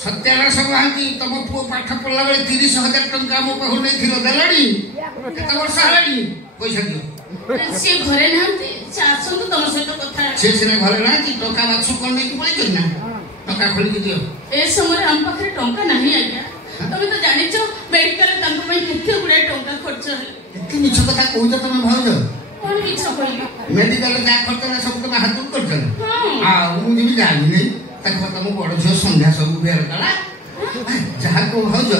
सत्यानाश महांती तुम पुओ पाठ पढ़ला बेले 30,000 टंका मो पाखु नै थिलो देलानी केते वर्ष हलानी पैसा दियो से घरे नांती चाचो तो तुम सहित कथा से सिना घरे नांती टंका बाछु कोन नै कि पळै करना टंका खोली के दियो ए समय हम पाखरे टंका नाही आज्ञा तुम तो जानिचो मेडिकल तंक पई केते गुडे टंका खर्च हले केते मिछ कथा कहू त तुम भाउज कोन मिछ कहली मेडिकल जा खर्च ना सब तुम हाथ कर आ मु जेबी जानि नै तक तुम बड़ झियो संध्या सब बेर कला जहा को भाउज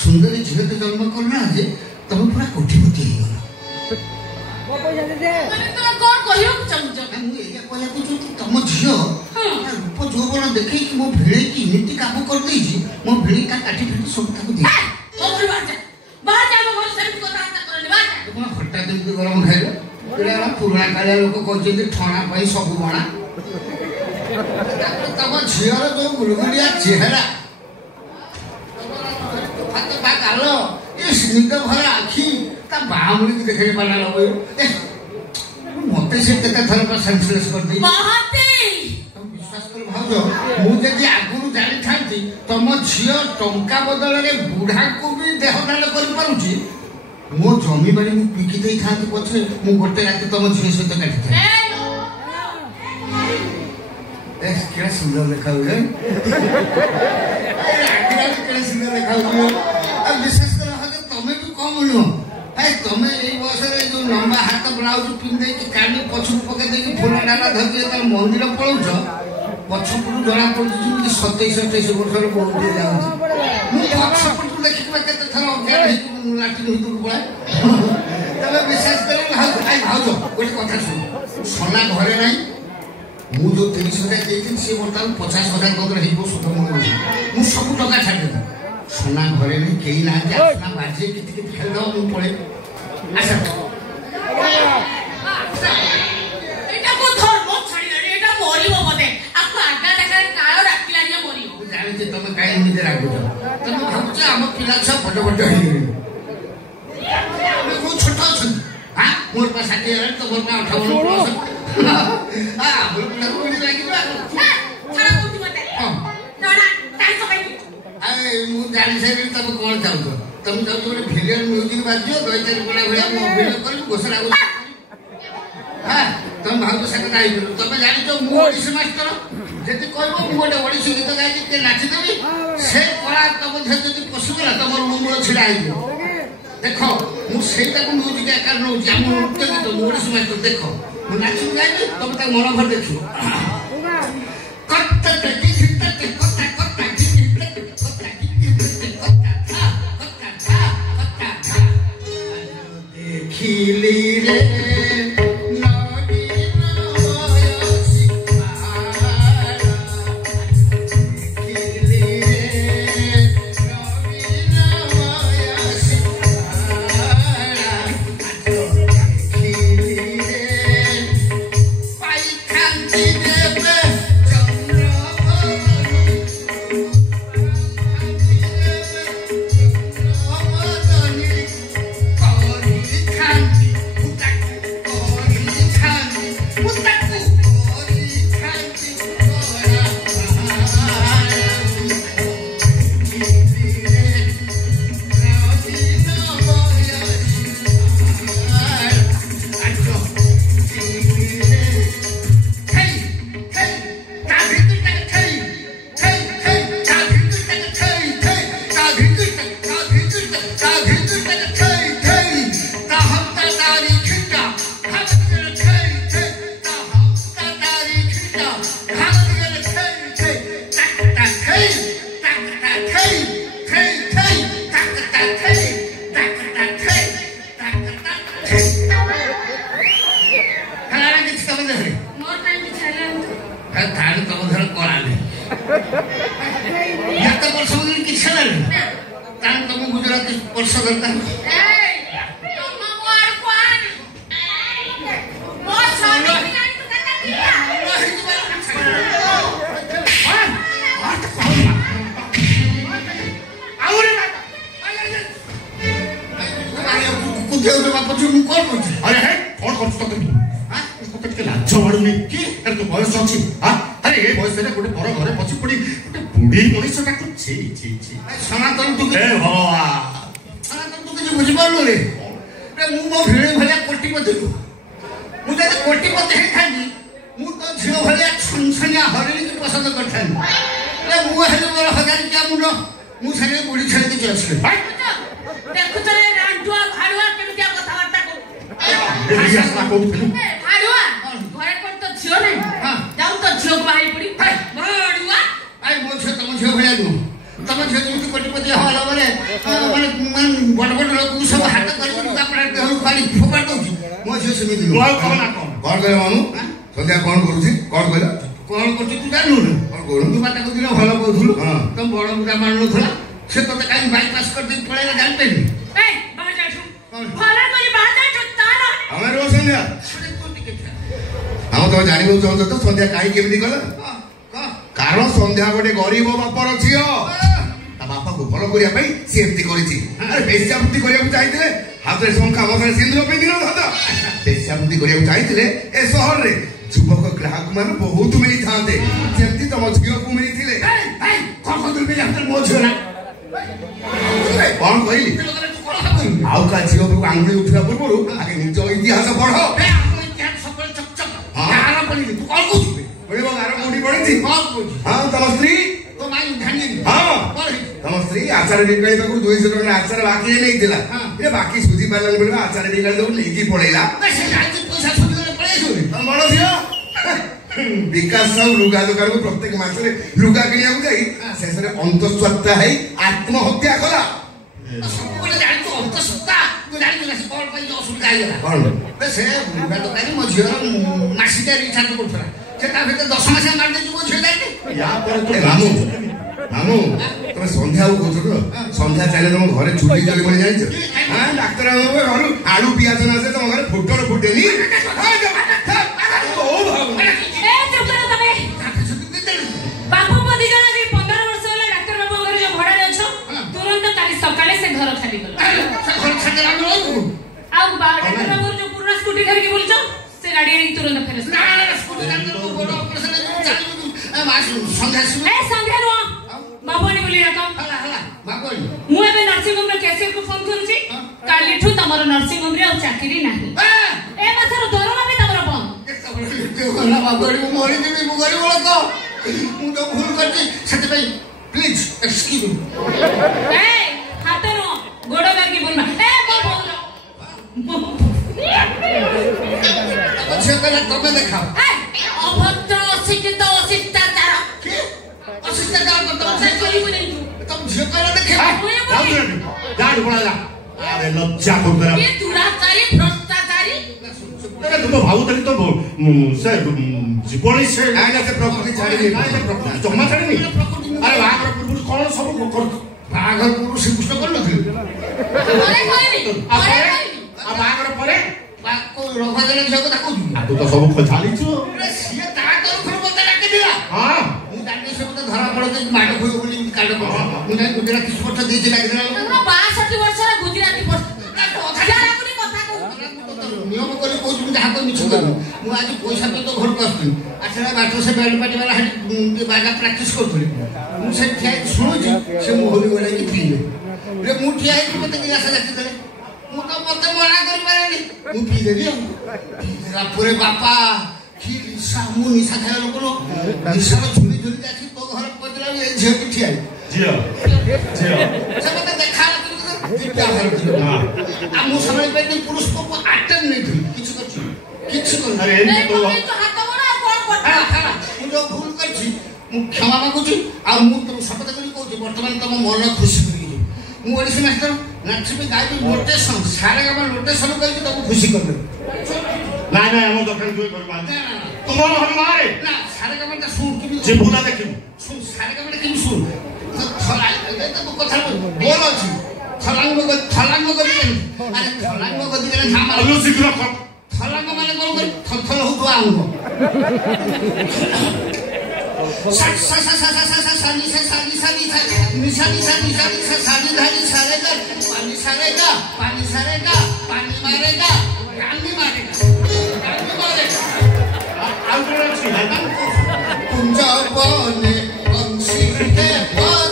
सुंदरी झियो तो जन्म करना जे तुम पूरा कोठीपति हो गलो बाबा जाने दे माने तो कोन कहियो चाहू मु एया कहला को तुम झियो रूप जोबन देखै कि मो भेळे की नीति काबू कर दै छी मो भेळे का काठी फिटी सब ताको दे बाहर जा मो घर से कथा करनी बाहर तुम हट्टा दिन गरम खाइलो एला पुराना काले लोक कहै जे ठणा पई सब बणा तब झियर जो गुलगुलिया चेहरा हाथ पा कालो ये स्निग्ध भरा आखी ता बामुली की देखै पाला लगो मते से केते थर पर सेंसलेस कर दी महते तुम विश्वास कर भाउजो मु जदी आगुरु जानि थांती तम झियो टंका बदल रे बुढ़ा को भी देह दान कर पाउची मो जमी बारी मु पिकी देई थांती पछे मु गोटे राती तम झियो सहित काटी था क्या सुंदर लिखा हुआ है क्या सुंदर लिखा हुआ है अब विशेष कर तुम्हें भी कम लो तुम्हें ये बस जो लंबा हाथ ब्लाउज पिंधे कि कानी पछु पके दे फूल डाला धरके त मंदिर पळौछ पछपुरु जणा पड़छ कि 27-28 वर्ष रो बहुत जाउ मु पछपुरु देखिबा केते थर अज्ञान हे लाठी हितु पळे तबे विशेष कर भाई भाउजो कोइ कथा सुन सोना घरे नाही मु जो 30,000 देथिन से वर्तमान 50,000 कदर हेबो सुध मु सब टका छाड़ सोना घरे नहीं केही ना आसना बाजे किति खेल मु पळे आसा एटा को धर्म छाड़ी रे एटा मरिबो बदे आपको आगा देखा कालो राखिला जे मरिबो जानि जे तमे काई एमिते राखुछ तमे भाबुछ हम पिला छ बड बड हे को छोटा छ हां मोर पास 60,000 तो मोर पास 58 हां मोर पिला को भी लागिबा छाड़ा कोठी मते नोना टाइम सबै अरे मु जानि से तब कोन चाहू तुम जब तुम भिलियन म्यूजिक बाजियो 2-4 बड़ा भलिया मो अभिनय कर घोषणा को हां तुम भाव से कथा आई तबे जानि तो मु ओडिसी मास्टर जति कहबो मु गोटे ओडिसी गीत गाइ के नाचि देबी से कला तब जति पसुगला तमर मुमुळ छिडा आइबो देखो मु सेटा को म्यूजिक आकार नो जे हम नृत्य गीत ओडिसी मास्टर देखो मु नाचि गाइबी तब ता मन भर देखियो कत्त तति हित ते कथा खिली रे नदी नय सिखारा खिली रे नदी नय सिखारा खिली रे पाई खांती देबे चंद्र ବୁଢୀ ମଣିଷଟାକୁ ଛି ଛି ଛି ସନାତନ ତୁ ହେ ଭଗବାନ ସନାତନ ତୁ କିଛି ବୁଝିପାରୁନୁ ରେ ମୁଁ ମୋ ଭିଡ଼ ଭଳିଆ କୋଟିପତିକୁ ମୁଁ ଯଦି କୋଟିପତି ହେଇଥାନ୍ତି ମୁଁ ତ ଝିଅ ଭଳିଆ ଛନଛନିଆ ହରିଣୀକି ପସନ୍ଦ କରିଥାନ୍ତି ମୁଁ ହେଲେ ମୋର ହଜାରିକିଆ ମୁଣ୍ଡ ମୁଁ ସାଙ୍ଗେ ବୁଢୀ ଛାଡ଼ି କିଛି ଅଛି ଦେଖୁଛ ରେ ରାଣ୍ଡୁଆ ଭାଡୁଆ କେମିତିଆ କଥାବାର୍ତ୍ତା କହୁଥିଲୁ ଭାଡୁଆ ଘରେ କୋଣ ତ ଝିଅ ନାହିଁ ଯାଉ ତ ଝିଅକୁ ବାହାରି ପଡି ଭାଡୁଆ ମୋ ଝିଅ ତମ ଝିଅ ଭଳିଆ ନୁହଁ ତମ ଝିଅ ଯେମିତି କୋଟିପତି ହଲ ମାନେ ବଡ ବଡ ଲୋକଙ୍କୁ ସବୁ ହାତ କରିକି ଲୁଗାପଟା ଦେହରୁ କାଢି ଫୋପାଡ଼ି ଦଉଛି ମୋ ଝିଅ ସେମିତି ନୁହଁ କଣ କହିଲ ମାମୁଁ ସନ୍ଧ୍ୟା କଣ କରୁଛି କଣ କହିଲ କଣ କରୁଛି ତୁ ଜାଣିନୁ କଣ କରୁ ତୁ ତାକୁ ଦିନ ଭଲ କହୁଥିଲୁ ତମ ବଡ ମୁଦା ମାନୁନଥିଲା ସେ ତତେ କାହିଁକି ବାଇପାସ୍ କରିଦେଇ ପଳେଇଲା ଜାଣିପାରିଲି ଆମେ ରୁହ ସନ୍ଧ୍ୟା ଆମେ ତମେ ଜାଣିବାକୁ ଚାହୁଁଛ ତ ସନ୍ଧ୍ୟା କାହିଁକି ଏମିତି କଲା କାରଣ ସନ୍ଧ୍ୟା ଗୋଟେ ଗରିବ ବାପର ଝିଅ ତା ବାପାକୁ ଭଲ କରିବା ପାଇଁ ସେ ଏମିତି କରିଛି ଆରେ ବେଶ୍ୟାବୃତ୍ତି କରିବାକୁ ଚାହିଁଥିଲେ ହାତରେ ଶଙ୍ଖା ମଥାରେ ସିନ୍ଦୁର ପିନ୍ଧି ନଥାନ୍ତା ବେଶ୍ୟାବୃତ୍ତି କରିବାକୁ ଚାହିଁଥିଲେ ଏ ସହରରେ ଯୁବକ ଗ୍ରାହକ ମାନେ ବହୁତ ମିଳିଥାନ୍ତେ ଯେମିତି ତମ ଝିଅକୁ ମିଳିଥିଲେ ମୋ ଝିଅ ନା କଣ କହିଲି ଆଉ କାହା ଝିଅ ଆଙ୍ଗୁଳି ଉଠିବା ପୂର୍ବରୁ ଆଗେ ନିଜ ଇତିହାସ ପଢ ତମ ସ୍ତ୍ରୀ ତମ ସ୍ତ୍ରୀ ଆଚାର ବିକାଳି ପାଖରୁ 200 ଟଙ୍କା ଆଚାର ବାକି ନେଇଥିଲା ବାକି ସୁଝି ପାରିଲାନି ବୋଲି ଆଚାର ବିକାଳି ଦଉ ନେଇକି ପଳେଇଲା ବଡ ଝିଅ ବିକାଶ ସାହୁ ଲୁଗା ଦୋକାନକୁ ପ୍ରତ୍ୟେକ ମାସରେ ଲୁଗା କିଣିବାକୁ ଯାଇ ଶେଷରେ ଅନ୍ତଃସତ୍ତ୍ୱା ହେଇ ଆତ୍ମହତ୍ୟା କଲା ସବୁବେଳେ ଜାଣିଛୁ ଅନ୍ତଃସତ୍ତ୍ୱା ତୁ ଜାଣିଛୁ ନା ସେ କଣ ପାଇଁ ଅସୁବିଧା ହେଇଗଲା କଣ ସେ ଲୁଗା ଦୋକାନୀ ମୋ ଝିଅର ମାସିକିଆ ରିଚାର୍ଜ କରୁଥିଲା ସେ ତା ଭିତରେ 10 ମାସ ମାରିଦେଇଛି ମୋ ଝିଅ ଯାଇନି ମାମୁଁ ମାମୁଁ ତମେ ସନ୍ଧ୍ୟା କହୁଛ ତ ସନ୍ଧ୍ୟା ଚାହିଁଲେ ତମ ଘରେ ଛୁଟି ଜଳି ବୋଲି ଜାଣିଛ ଡାକ୍ତର ଘରୁ ଆଳୁ ପିଆଜ ନା ତମ ଘରେ ଫୁଟଣ ଫୁଟେନି ସକାଳେ ସେ ଘର ଖାଲି କଲା ଆଉ ଡାକ୍ତର ବାବୁର ଯୋଉ ପୁରୁଣା ସ୍କୁଟି ଧରିକି ବୁଲୁଛ ସେ ଗାଡି ଆଣିକି ତୁରନ୍ତ ଫେରସ୍ତ ସନ୍ଧ୍ୟା ନୁହଁ ବାବୁଆଣୀ ବୋଲି ଡାକ ମୁଁ ଏବେ ନର୍ସିଂ ହୋମ ର କ୍ୟାସିୟର କୁ ଫୋନ କରୁଛି କାଲିଠୁ ତମର ନର୍ସିଂ ହୋମ ରେ ଆଉ ଚାକିରି ନାହିଁ ଏ ମାସର ଦରମା ବି ତମର ବନ୍ଦ ମୁଁ ତ ଭୁଲ କରିଛି ସେଥିପାଇଁ ପ୍ଲିଜ ଏକ୍ସକ୍ୟୁଜ ହାତ ନୁହଁ ଗୋଡ ଲାଗି ବୋଲମା ତମେ ଦେଖାଅ ଅଭଦ୍ର ଅଶିକ୍ଷିତ ଅଶିଷ୍ଟାଚାର ଲଜ୍ଜା କରୁଥିଲା ଭାବୁଥିଲି ତ ସେ ଜୀବନୀ ସେ ପ୍ରକୃତି ଛାଡ଼ିନି ଜମା ଛାଡ଼ିନି ଆରେ ବାହାଘର ପୂର୍ବରୁ କଣ ସବୁ ବାହାଘର ପୂର୍ବରୁ ଶ୍ରୀକୃଷ୍ଣ କରିନଥିଲେ ବାହାଘର ପରେ ରଘୁଦେବ ଝିଅ କଥା କହୁଛୁ ତୁ ତ ସବୁ ଛାଡ଼ିଛୁ ସିଏ ତା ତରଫରୁ ମତେ ଡାକିଥିଲା ମୁଁ ଜାଣିନି ସେ ମତେ ଧରା ପଡେ ମାଡ଼ ଖୋଇବ ବୋଲି କାଣ୍ଡ କର ମୁଁ ଯାଇ ଗୁଜରାତି ସ୍ପଷ୍ଟ ଦେଇଛି ଲାଗିଥିଲା 62 ବର୍ଷର ଗୁଜରାତି ନିୟମ କରି କହୁଛୁ ମୁଁ ଯାହା ମିଛ କରିବି ମୁଁ ଆଜି ପଇସା ପାଇଁ ତ ଘରକୁ ଆସୁଥିଲି ଆସିଲା ବାଟରେ ସେ ବ୍ୟାଣ୍ଡ ପାର୍ଟି ବାଲା ବାଜା ପ୍ରାକ୍ଟିସ କରୁଥିଲି ମୁଁ ସେଠି ଠିଆ ହେଇକି ଶୁଣୁଛି ସେ ମୁହଁରେ ଗୋଳାଇକି ପିଇଲେ ମୁଁ ଠିଆ ହେଇକି ମତେ କି ଆଶା ଜାତି ଦେଲେ ମୁଁ ତ ମତେ ମନା କରିପାରେନି ମୁଁ ପିଇଦେଲି ଆଉ ପିଇଦେଲା ପରେ ବାପା କି ନିଶା ମୁଁ ନିଶା ଖାଇବା ଲୋକ ନୁହଁ ନିଶାର ଝୁଲି ଝୁଲି ଆସି ତୋ ଘରେ ପହଞ୍ଚିଲା ଏ ଝିଅଟି ଠିଆ ସେ ମତେ ଦେଖା ମୁଁ ସମୟ ପାଇଁ ପୁରୁଷକୁ ଆଟେଣ୍ଡ ନେଇଥିଲି କିଛି କରିଛି କିଛି କରିନି ମୁଁ ଯୋଉ ଭୁଲ କରିଛି ମୁଁ କ୍ଷମା ମାଗୁଛି ଆଉ ମୁଁ ତମ ଶପଥ କରି କହୁଛି ବର୍ତ୍ତମାନ ତମ ମନ ଖୁସି କରିକି ମୁଁ ଓଡିଶୀ ମାଷ୍ଟର ନାଚିବି ଗାଇବି ଲୋଟେସନ ସାରେଗାମା ଲୋଟେସନ କରିକି ତମକୁ ଖୁସି କରିଦେବି ନାଇଁ ନାଇଁ ଆମ ଦୋକାନ ତୁମର ହନମାରେ ନା ସାରେଗାମାଟା ଶୁଣ କେମିତି ଯିବୁନା ଦେଖିବୁ ଶୁଣ ସାରେଗାମାଟା କେମିତି ଶୁଣ କଥା ବୋଲ ଅଛି ଥଲାଙ୍ଗ କରିଦେଲି ଆରେ ଥଲାଙ୍ଗ କରିଦେଲେ ଶୀଘ୍ର ଥଲାଙ୍ଗ ମାନେ କଣ କରି ଥଲଥଲ ହଉଥିବ ଆଉବ କୁଞ୍ଜ ଶିଖେ